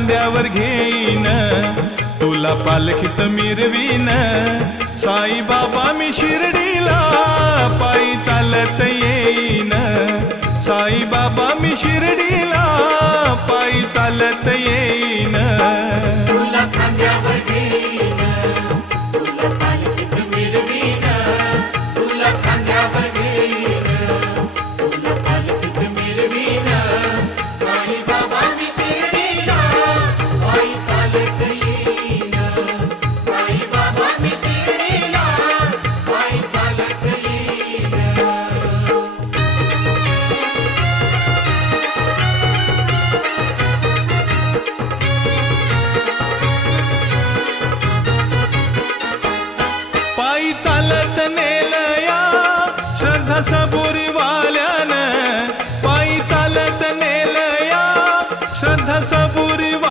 खांद्यावर घेईन, तुला पालखीत मिरवीन. साई बाबा मी शिर्डीला पायी चालत येईन. साई बाबा मी शिर्डीला पायी चालत येईन. तुला खांद्यावर घेईन, तुला पालखीत मिरवीन. तुला खांद्यावर घेईन, तुला पालखीत मिरवीन. साई बाबा मी शिर्डीला पायी चालत येईन. साई बाबा मी शिर्डीला पायी चालत येईन. पायी चालत नेलया श्रद्धा सबूत